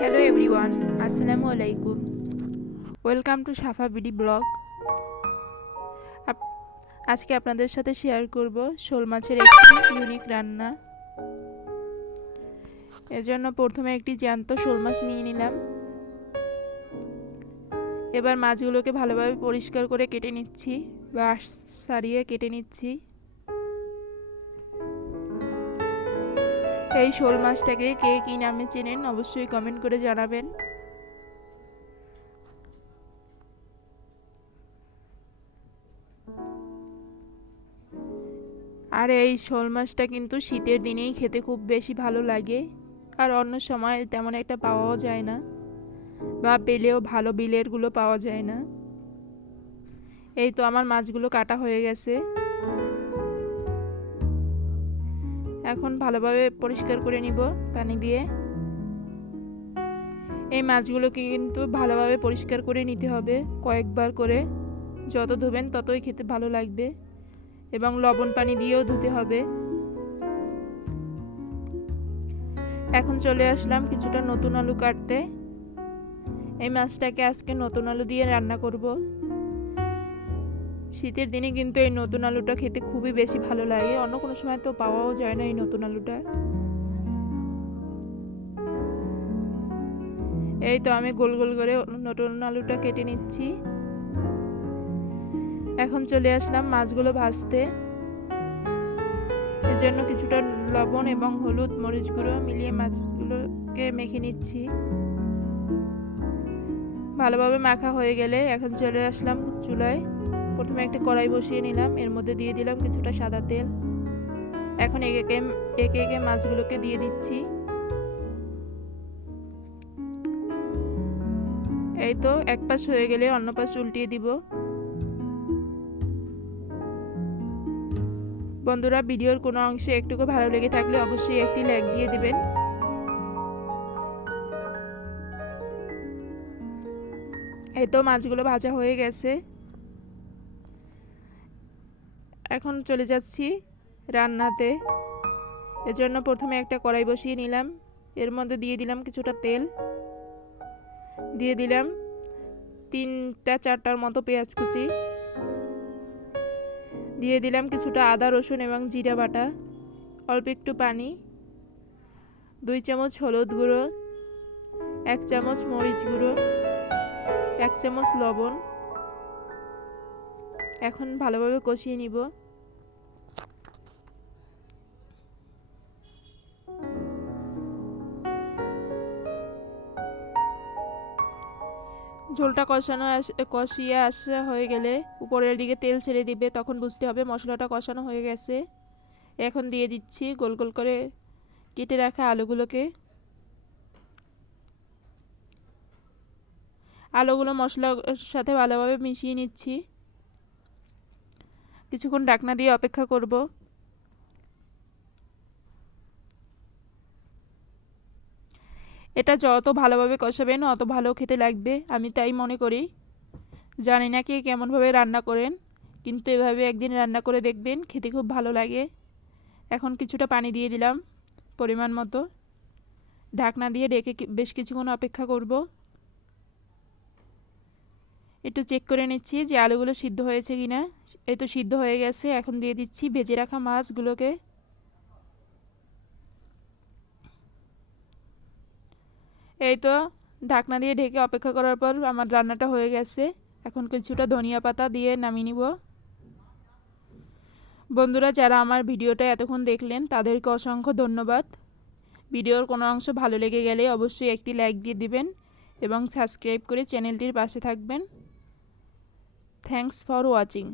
Hello everyone, আসসালামু আলাইকুম। Welcome to Safa BD blog. আজকে আপনাদের সাথে শেয়ার করব শোল মাছের একটি ইউনিক রান্না। এজন্য প্রথমে একটি জ্যান্ত শোল মাছ নিয়ে নিলাম। এবার মাছগুলোকে ভালোভাবে পরিষ্কার করে কেটে নিচ্ছি বা ছাড়িয়ে কেটে নিচ্ছি। এই শোল মাছটাকে কে কী নামে চেনেন অবশ্যই কমেন্ট করে জানাবেন। আর এই শোল মাছটা কিন্তু শীতের দিনেই খেতে খুব বেশি ভালো লাগে, আর অন্য সময় তেমন একটা পাওয়াও যায় না, বা পেলেও ভালো বিলেরগুলো পাওয়া যায় না। এই তো আমার মাছগুলো কাটা হয়ে গেছে। এখন ভালোভাবে পরিষ্কার করে নিব পানি দিয়ে। এই মাছগুলোকে কিন্তু ভালোভাবে পরিষ্কার করে নিতে হবে কয়েকবার করে। যত ধুবেন ততই খেতে ভালো লাগবে, এবং লবণ পানি দিয়েও ধুতে হবে। এখন চলে আসলাম কিছুটা নতুন আলু কাটতে। এই মাছটাকে আজকে নতুন আলু দিয়ে রান্না করব। শীতের দিনে কিন্তু এই নতুন আলুটা খেতে খুবই বেশি ভালো লাগে, অন্য কোনো সময় তো পাওয়াও যায় না এই নতুন আলুটা। এই তো আমি গোল গোল করে নতুন আলুটা কেটে নিচ্ছি। এখন চলে আসলাম মাছগুলো ভাজতে। এর জন্য কিছুটা লবণ এবং হলুদ মরিচ গুঁড়ো মিলিয়ে মাছগুলোকে মেখে নিচ্ছি। ভালোভাবে মাখা হয়ে গেলে এখন চলে আসলাম চুলায়। প্রথমে একটা কড়াই বসিয়ে নিলাম, এর মধ্যে দিয়ে দিলাম কিছুটা সাদা তেল। এখন একে একে মাছগুলোকে দিয়ে দিচ্ছি। এই তো এক পাশ হয়ে গেলে অন্য পাশ উল্টিয়ে দিব। বন্ধুরা, ভিডিওর কোনো অংশে একটুকু ভালো লেগে থাকলে অবশ্যই একটি লাইক দিয়ে দিবেন। এই তো মাছগুলো ভাজা হয়ে গেছে। এখন চলে যাচ্ছি রান্নাতে। এজন্য প্রথমে একটা কড়াই বসিয়ে নিলাম, এর মধ্যে দিয়ে দিলাম কিছুটা তেল, দিয়ে দিলাম 3-4টার মতো পেঁয়াজ কুচি, দিয়ে দিলাম কিছুটা আদা রসুন এবং জিরা বাটা, অল্প একটু পানি, 2 চামচ হলুদ গুঁড়ো, 1 চামচ মরিচ গুঁড়ো, 1 চামচ লবণ। এখন ভালোভাবে কষিয়ে নিব। ঝোলটা কষিয়ে আসা হয়ে গেলে উপরের দিকে তেল ছেড়ে দিবে, তখন বুঝতে হবে মশলাটা কষানো হয়ে গেছে। এখন দিয়ে দিচ্ছি গোল গোল করে কেটে রাখা আলুগুলোকে। আলুগুলো মশলার সাথে ভালোভাবে মিশিয়ে নিচ্ছি। কিছুক্ষণ ঢাকনা দিয়ে অপেক্ষা করব। এটা যত ভালোভাবে কষাবেন অত ভালো খেতে লাগবে, আমি তাই মনে করি। জানি না কে কেমনভাবে রান্না করেন, কিন্তু এভাবে একদিন রান্না করে দেখবেন, খেতে খুব ভালো লাগে। এখন কিছুটা পানি দিয়ে দিলাম পরিমাণ মতো। ঢাকনা দিয়ে ঢেকে বেশ কিছুক্ষণ অপেক্ষা করব। একটু চেক করে নিচ্ছি যে আলুগুলো সিদ্ধ হয়েছে কিনা। এই তো সিদ্ধ হয়ে গেছে। এখন দিয়ে দিচ্ছি ভেজে রাখা মাছগুলোকে। এই তো ঢাকনা দিয়ে ঢেকে অপেক্ষা করার পর আমার রান্নাটা হয়ে গেছে। এখন কিছুটা ধনিয়া পাতা দিয়ে নামিয়ে নিব। বন্ধুরা, যারা আমার ভিডিওটা এতক্ষণ দেখলেন তাদেরকে অসংখ্য ধন্যবাদ। ভিডিওর কোনো অংশ ভালো লেগে গেলে অবশ্যই একটি লাইক দিয়ে দিবেন এবং সাবস্ক্রাইব করে চ্যানেলটির পাশে থাকবেন। Thanks for watching.